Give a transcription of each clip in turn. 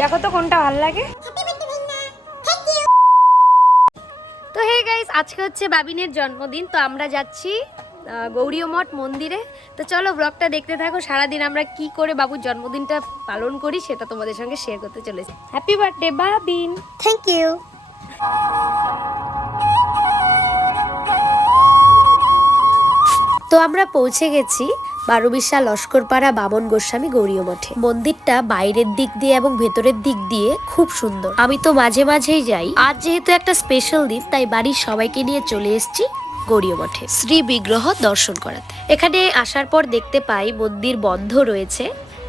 দেখো তো কোনটা ভালো লাগে। তো হে গাইস আজকে হচ্ছে বাবিনের জন্মদিন তো আমরা যাচ্ছি গৌরীয় মঠ মন্দিরে। তো চলো ব্লগটা দেখতে থাকো সারাদিন আমরা কি করে বাবুর জন্মদিনটা পালন করি সেটা তোমাদের সঙ্গে শেয়ার করতে চলেছি। Happy birthday Babin! Thank you তো আমরা পৌঁছে গেছি বারো বিশাল লস্করপাড়া বামন গোস্বামী গৌরীয় মঠে। মন্দিরটা বাইরের দিক দিয়ে এবং ভেতরের দিক দিয়ে খুব সুন্দর। আমি তো মাঝে মাঝেই যাই। আজ যেহেতু একটা স্পেশাল দিন, তাই বাড়ির সবাইকে নিয়ে চলে এসেছি গৌরীয় মঠে। শ্রী বিগ্রহ দর্শন করাতে। এখানে আসার পর দেখতে পাই মন্দির বন্ধ রয়েছে।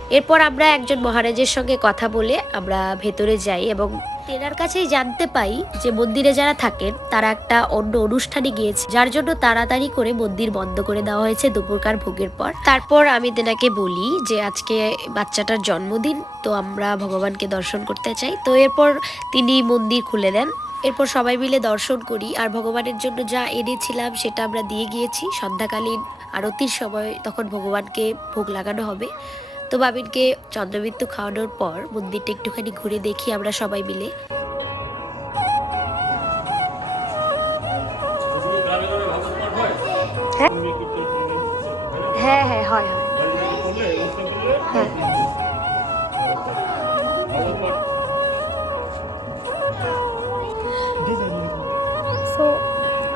এরপর আমরা একজন মহারাজের সঙ্গে কথা বলে আমরা ভেতরে যাই এবং তেনার কাছেই জানতে পাই যে মন্দিরে যারা থাকেন, তারা একটা অন্য অনুষ্ঠানে গিয়েছে। যার জন্য তাড়াতাড়ি করে মন্দির বন্ধ করে দেওয়া হয়েছে দুপুরকার ভোগের পর। তারপর আমি তেনাকে বলি যে আজকে বাচ্চাটার জন্মদিন, তো আমরা ভগবানকে দর্শন করতে চাই। তো এরপর তিনি মন্দির খুলে দেন। এরপর সবাই মিলে দর্শন করি আর ভগবানের জন্য যা এনেছিলাম সেটা আমরা দিয়ে গিয়েছি। সন্ধ্যাকালীন আরতির সময় তখন ভগবানকে ভোগ লাগানো হবে। তো বাবিনকে চন্দ্রবৃত্ত খাওয়ানোর পর মন্দিরটা একটুখানি ঘুরে দেখি আমরা সবাই মিলে। হ্যাঁ হ্যাঁ হয় হয়। হ্যাঁ। সো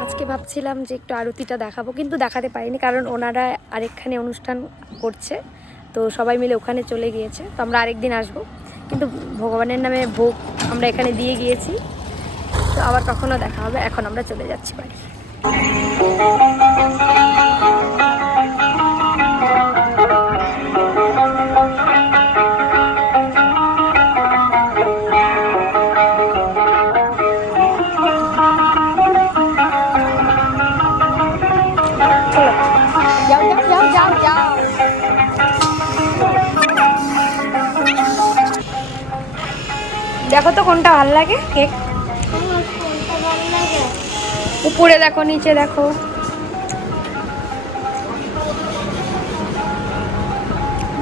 আজকে ভাবছিলাম যে একটু আরতিটা দেখাবো, কিন্তু দেখাতে পারিনি, কারণ ওনারা আরেকখানে অনুষ্ঠান করছে। তো সবাই মিলে ওখানে চলে গিয়েছে। তো আমরা আরেকদিন আসব। কিন্তু ভগবানের নামে ভোগ আমরা এখানে দিয়ে গিয়েছি। তো আবার কখনো দেখা হবে। এখন আমরা চলে যাচ্ছি বাড়ি। দেখো তো কোনটা ভালো লাগে কেক? উপরে দেখো নিচে দেখো।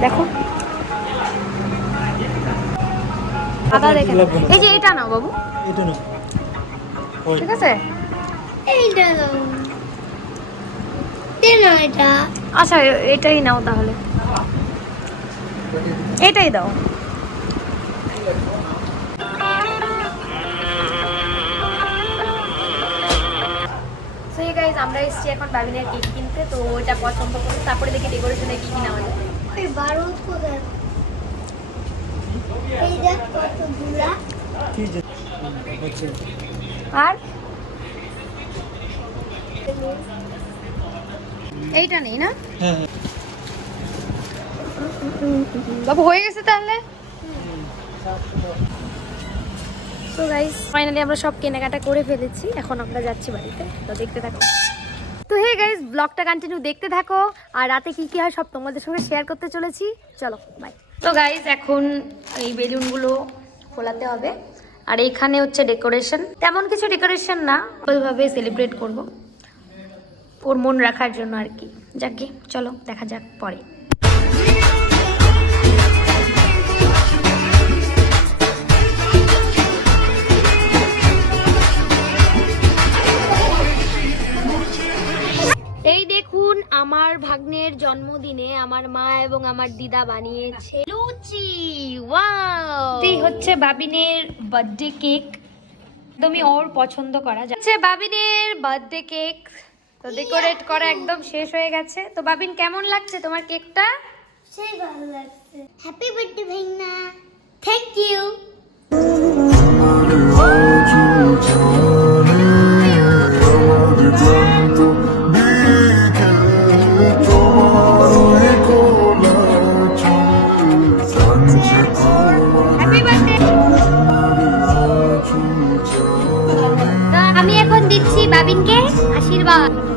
দেখো। আদা দেখে। এই যে এটা নাও বাবু। এটা ঠিক আছে? এইটা দাও দে না এটা। আচ্ছা এটাই নাও তাহলে। এটাই দাও। সো এই গাইজ আমরা এসেছি এখন বাবিনের কেক কিনতে তো ওইটা পছন্দ করব তারপরে দেখি ডেকোরেশনে কি কি নেওয়া যায় বারুদ কোথায়? এই দেখ কত আর? এইটা নেই না? হ্যাঁ। বাবু হয়ে গেছে তাহলে? তো গাইস ফাইনালি আমরা সব কেনাকাটা করে ফেলেছি। এখন আমরা যাচ্ছি বাড়িতে। তো দেখতে থাকো। তো হে গাইস ব্লগটা কন্টিনিউ দেখতে থাকো। আর রাতে কি কি হয় সব তোমাদের সঙ্গে শেয়ার করতে চলেছি। চলো বাই তো গাইস এখন এই বেলুনগুলো খোলাতে হবে। আর এইখানে হচ্ছে ডেকোরেশন তেমন কিছু ডেকোরেশন না, ওইভাবে সেলিব্রেট করব। ওর মন রাখার জন্য আর কি। যাকে চলো, দেখা যাক পরে। জন্মদিনে আমার মা এবং আমার দিদা বানিয়েছে। লুচি ওয়াও! এই হচ্ছে বাবিনের বার্থডে কেক একদমই ওর পছন্দ করা যাচ্ছে বাবিনের বার্থডে কেক তো ডেকোরেট করা একদম শেষ হয়ে গেছে। তো বাবিন কেমন লাগছে তোমার কেকটা সেই ভালো লাগছে। হ্যাপি বার্থডে ভাইনা থ্যাংক ইউ about.